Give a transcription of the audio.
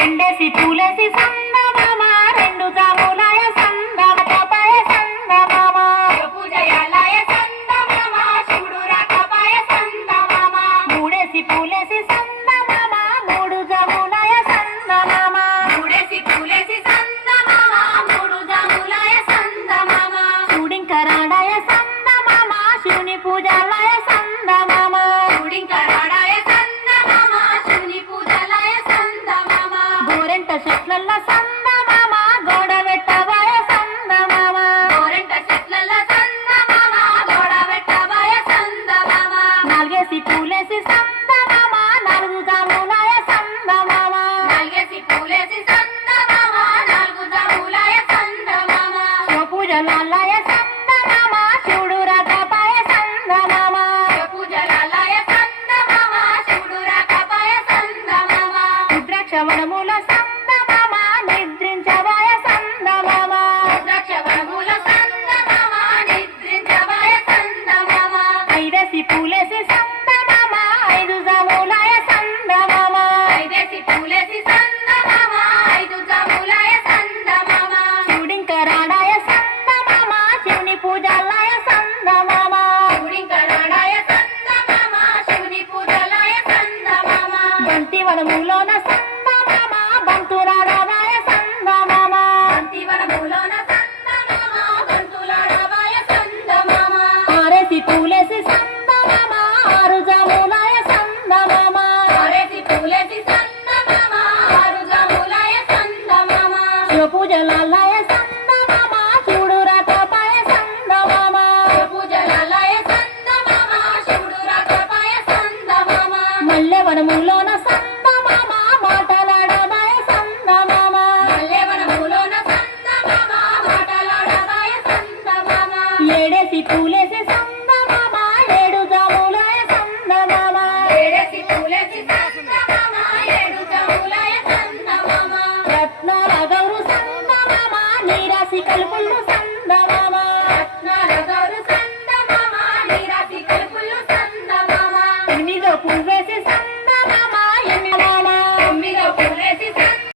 రెండేసి పూలేసి సందమామ రెండు జాములాయ సందమటపాయ సందమామ. పూజయాలయ సందమామ శివుడు రాకపాయ సందమామ. మూడేసి పూలేసి సందమామ మూడు జాములాయ సందమామ. మూడేసి పూలేసి సందమామ మూడు జాములాయ సందమామ. చూడింకరాడాయ సందమామ శివుని పూజాలయ గోరెంట చెట్లల్ల సందమామ గోడ వెట్టవాయ సందమామ గోరెంట చెట్లల సందమామ గోడ పెట్టబాయ సందమామ నాలుగేసి పూలేసి సందమామ నాలుగు జాములాయ సందమామ నల్గేసి పూలేసి సందమామ నాలుగు జాములాయ సందమామ పూజలాలయ సందమామ శివుడు రథపాయ సందమామ పూజలాలయ సందమామ శివుడు రాకపాయ సందమామ రుద్రాక్ష వనముల సందమామ 阿拉木拉。ఏడేసి పూలేసి సందమామ ఏడు జాములాయ సందమామ ఏడేసి పూలేసి సందమామ ఏడు జాములాయ సందమామ. రత్నాల గౌరు సందమామ నీరాసి కలుపులు